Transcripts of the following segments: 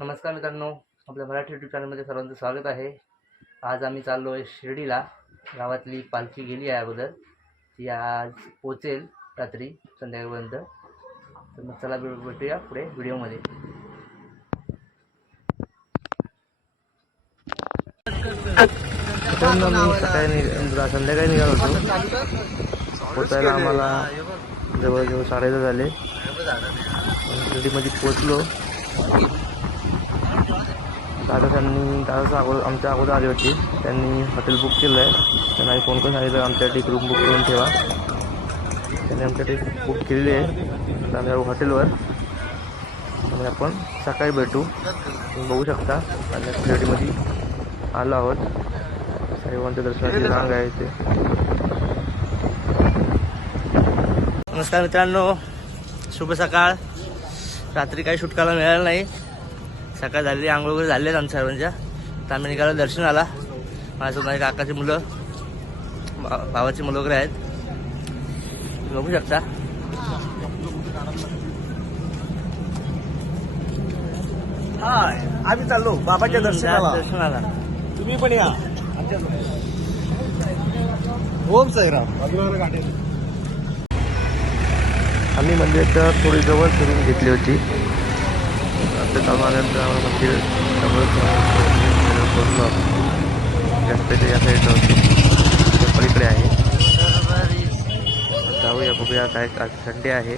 नमस्कार मित्रांनो आपल्या मराठी यूट्यूब चॅनलमध्ये सर्वांचं स्वागत आहे. आज आम्ही चाललो आहे शिर्डीला. गावातली पालखी गेली आहे अगोदर. ती आज पोचेल रात्री संध्याकाळपर्यंत. तर मग चला भेटूया पुढे व्हिडिओमध्ये. सकाळी संध्याकाळी निघालो होतो. पोचायला आम्हाला जवळजवळ साडेदहा झाले. शिर्डीमध्ये पोचलो. आता त्यांनी दादाचा अगोदर आमच्या अगोदर आली होती. त्यांनी हॉटेल बुक केलं आहे त्यांना फोन करून सांगितलं आमच्यासाठी एक रूम बुक करून ठेवा. त्यांनी आमच्यासाठी बुक केलेली आहे. दादा आम्ही हॉटेलवर आणि आपण सकाळी भेटू. तुम्ही बघू शकता. आणि शिर्डीमध्ये आलो आहोत. साईबाबांच्या दर्शनाची रांग आहे इथे. नमस्कार मित्रांनो. शुभ सकाळ. रात्री काही सुटकाला मिळाला मिळालं नाही. सकाळ झालेली आंघोळ वगैरे झाले आहेत आमच्या सर्वांच्या. तर आम्ही निघालो दर्शनाला. माझ्यासोबत माझ्या काकाची मुलं भा- भावाची मुलं वगैरे आहेत. बघू शकता. हाय आम्ही चाललो बाबाच्या दर्शनाला. दर्शनाला. तुम्ही पण या. ओम साईराम. आम्ही मंदिराच्या थोडी जवळ फिरून घेतली होती. आता चालू आल्यानंतर आम्हाला मंदिर जवळ पोहोचलो व्यासपेठे या साईडला होती पलीकडे आहे जाऊया बघूया काय आज संडे आहे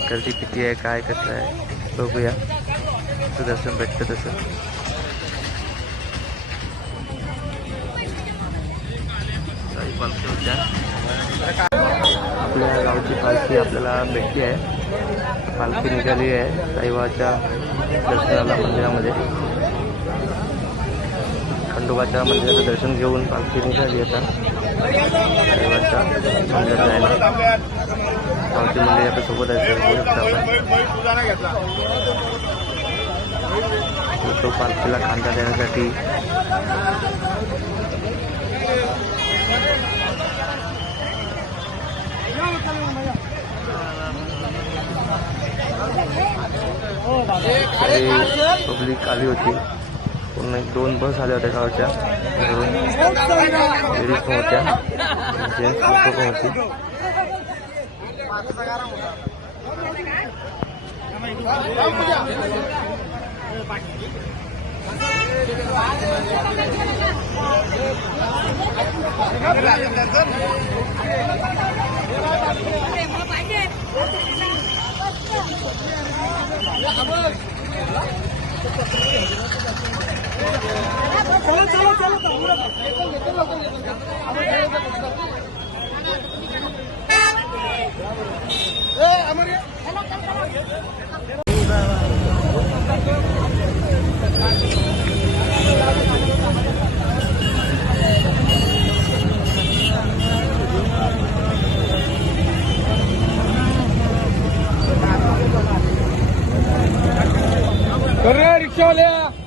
गर्दी किती आहे काय कसं आहे बघूया तसं दर्शन भेटतं तसं आपल्या गावची पालखी आपल्याला भेटली आहे पालखी निघाली आहे साईबाबाच्या दर्शनाला मंदिरामध्ये. खंडोबाच्या मंदिराचं दर्शन घेऊन पालखी निघाली आता. साईबाबाच्या मंदिरात जायला. पालखी मंदिर आपल्यासोबत आहे. आपण तो पालखीला खांदा देण्यासाठी काही पब्लिक आली होती पूर्ण एक दोन बस आल्या होत्या गावच्या घरून लेडीज पण होत्या जेंट्स लोक पण होती रिक्षावाल्या.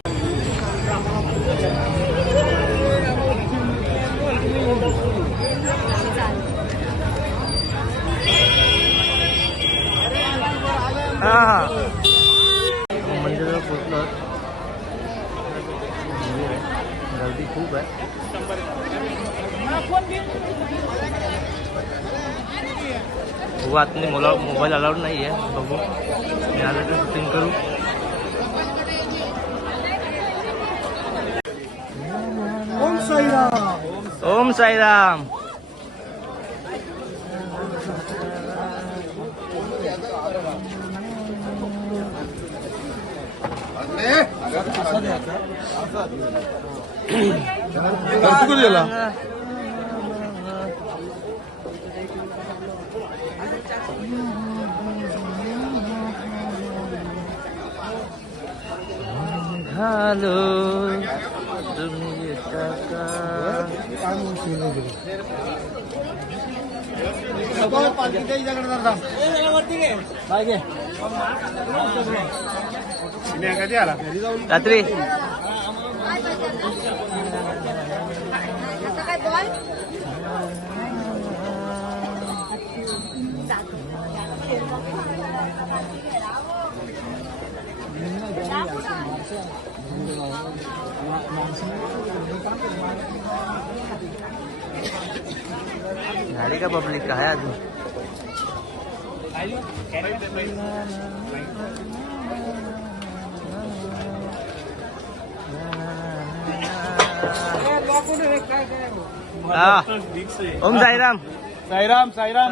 हा हा. मंदिराला पोचलो गर्दी खूप आहे. बघू आतमध्ये मोला मोबाईल अलाउड नाही आहे बघू मिळालं तर शूटिंग करू. ओम साईराम. ओम साईराम. तू गेला हॅलो तुम्ही येता का कधी आला रात्री. गाडी का पब्लिक काय अजून? हा. ओम साईराम साईराम साईराम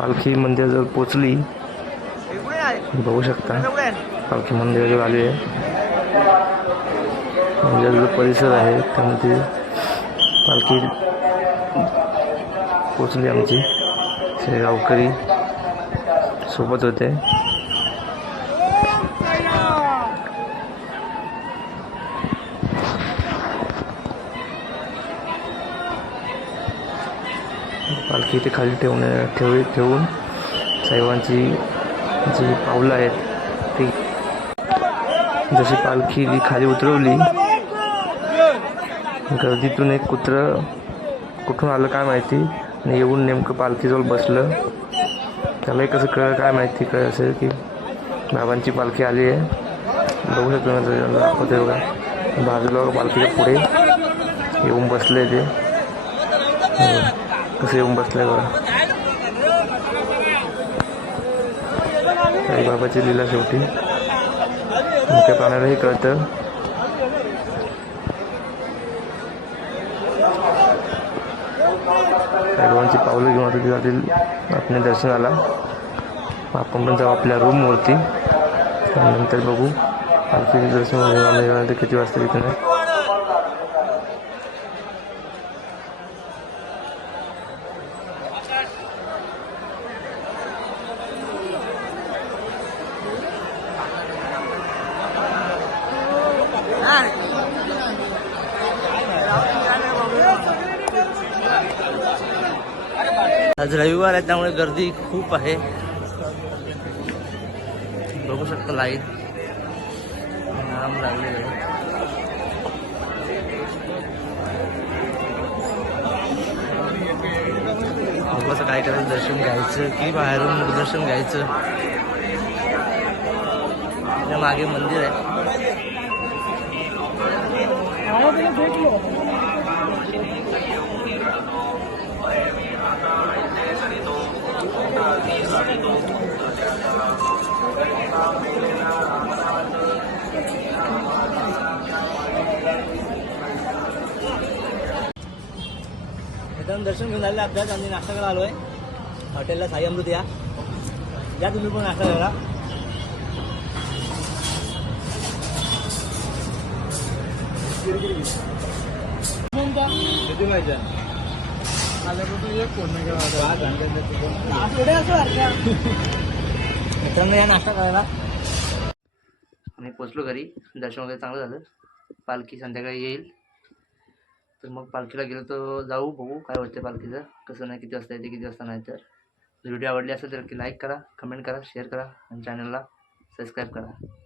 पालखी मंदिराजवळ पोचली बघू शकता. पालखी मंदिराजवळ आली आहे मंदिराचा जो परिसर आहे त्यामध्ये पालखी पोचली आमची. गावकरी सोबत होते. पालखी इथे खाली ठेवून ठेव ठेवून साहेबांची जी पावलं आहेत ती जशी पालखी जी खाली उतरवली गर्दीतून एक कुत्रं कुठून आलं काय माहिती आणि येऊन नेमकं पालखीजवळ बसलं. त्यालाही कसं कळलं काय माहिती कळ असेल की बाबांची पालखी आली आहे. बघू शकतो ना दाखवते बघा. बाजूला पालखीच्या पुढे येऊन बसले ते. कसं येऊन बसले बघा साईबाबाची लीला शेवटी मुख्य प्राण्यालाही कळतं साईबाबांची पावलं घेऊन आता जातील आपल्या दर्शनाला आपण पण जाऊ आपल्या रूमवरती त्यानंतर बघू आणखी दर्शन वगैरे आलं किती वाजता तिथे नाही आज रविवार आहे त्यामुळे गर्दी खूप आहे. बघू शकता लाईन लांब लागलेलं आहे. बघू काय करायचं दर्शन घ्यायचं की बाहेरून दर्शन घ्यायचं? त्या मागे मंदिर आहे. एकदम दर्शन घेऊन आले अपघात आणि नाश्ता करायला आलोय. हॉटेलला साई अमृत या. या तुम्ही पण नाश्ता करा. किती माहिती आल्यापासून एक फोन नाही मित्रांनो या नाश्ता करायला आम्ही पोचलो घरी. दर्शन वगैरे चांगलं झालं. पालखी संध्याकाळी येईल. तर मग पालखीला गेलो तर जाऊ बघू काय होतं पालखीचं. कसं नाही किती वाजता येते किती वाजता नाही तर. व्हिडिओ आवडली असेल तर लाईक करा कमेंट करा शेअर करा आणि चॅनलला सबस्क्राईब करा.